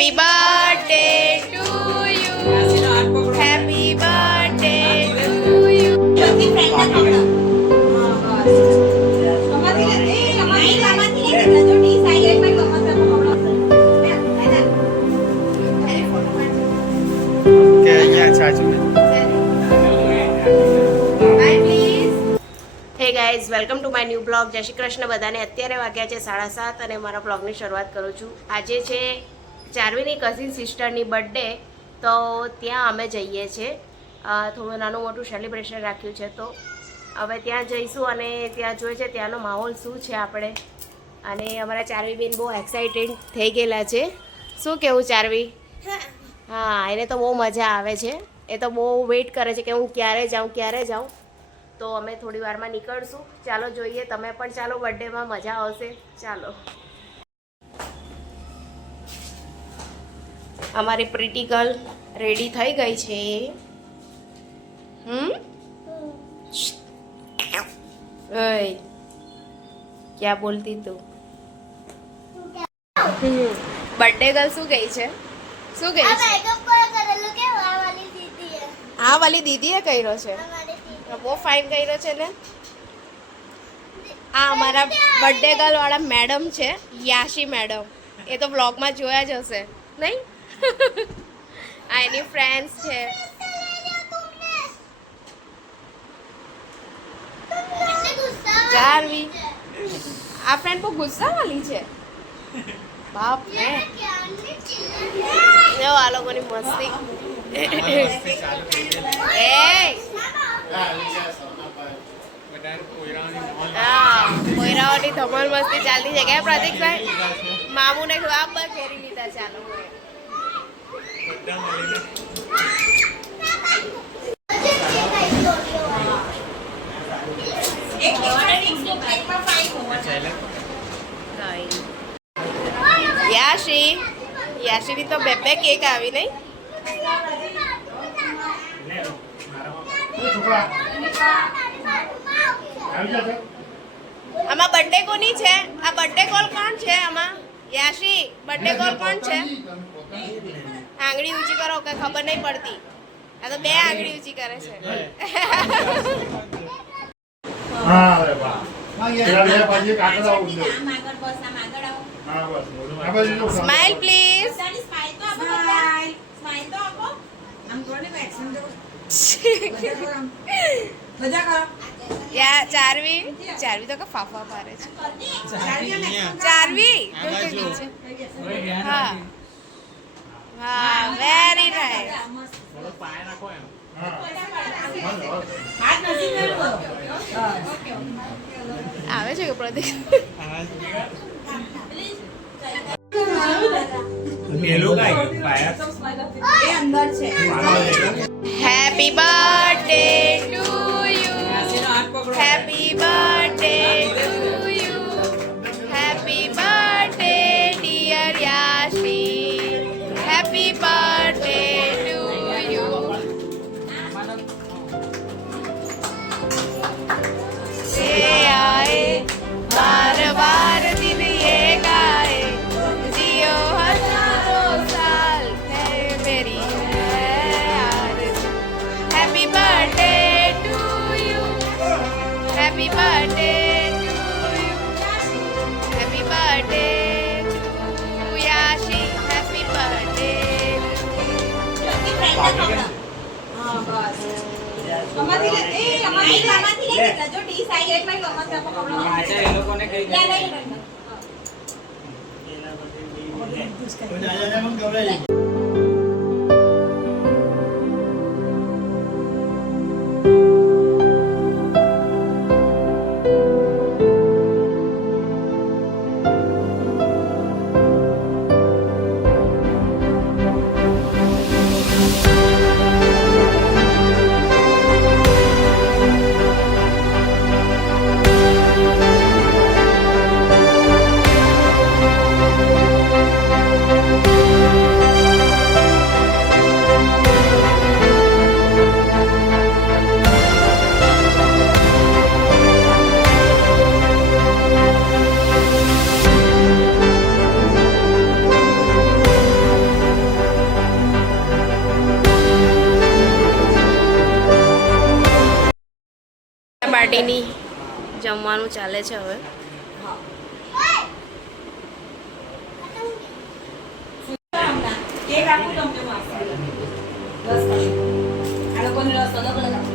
Happy birthday to you. Happy birthday to you. Hey guys, welcome to my new blog. જય શ્રી કૃષ્ણ બધાને. અત્યારે વાગ્યા છે 7:30 અને મારા બ્લોગની શરૂઆત કરું છું. આજે છે ચાર્વીની કઝિન સિસ્ટરની બર્થડે, તો ત્યાં અમે જઈએ છીએ. થોડું નાનું મોટું સેલિબ્રેશન રાખ્યું છે, તો હવે ત્યાં જઈશું અને ત્યાં જોઈએ છે ત્યાંનો માહોલ શું છે આપણે. અને અમારા ચાર્વી બેન બહુ એક્સાઇટેડ થઈ ગયેલા છે. શું કહેવું ચાર્વી? હા, એને તો બહુ મજા આવે છે. એ તો બહુ વેઇટ કરે છે કે હું ક્યારે જાઉં. તો અમે થોડી વારમાં નીકળશું. ચાલો જોઈએ, તમે પણ ચાલો, બર્થડેમાં મજા આવશે. ચાલો. અમારી પ્રીટી ગર્લ રેડી થઈ ગઈ છે. ઓય, ક્યાં બોલતી તું? બર્થડે ગર્લ શું કહી છે? શું કહી છે? આ વાલી દીદીએ કર્યો છે. બહુ ફાઇન કર્યો છે ને. આ અમારા બર્થડે ગર્લ વાળા મેડમ છે, યાશી મેડમ. એ તો બ્લોગમાં જોયા જ હશે નહીં? આ એની ફ્રેન્ડ્સ છે. ચાર્વી, આ ફ્રેન્ડ બહુ ગુસ્સાવાળી છે. બાપ રે, જો આ લોકોની મસ્તી. પોયરાઓની ધમાલ મસ્તી ચાલતી છે કે પ્રતિકભાઈ? મામુને આબા ઘેરી લીધા. ચાલો યાશીની તો બે કેક આવી નહીં? આમાં બર્થડે કોની છે? આ બર્થડે કોલ કોણ છે આમાં? યાશી, બર્થડે કોલ કોણ છે? આંગળી ઊંચી કરો કે ખબર નહીં પડતી. આ તો બે આંગળી ઊંચી કરે છે. Smile please. ચાર્વી તો કે ફાફા મારે છે. ચાર્વી હા હા, વેરી નાઇસ. આવે છે કે Pratik? Happy birthday to you. Happy birthday to you. Happy birthday dear Yashi. Happy birthday to you. ये आए बार बार दिन ये गाए, जियो हजारों साल है मेरी आरज़ू. Happy birthday to you. Happy birthday to you. Happy birthday to Yashi. Happy birthday. પાર્ટીની જમવાનું ચાલે છે હવે. કેક આપું તમને માસી રસ આ લોકોને રસ અલગ અલગ આપો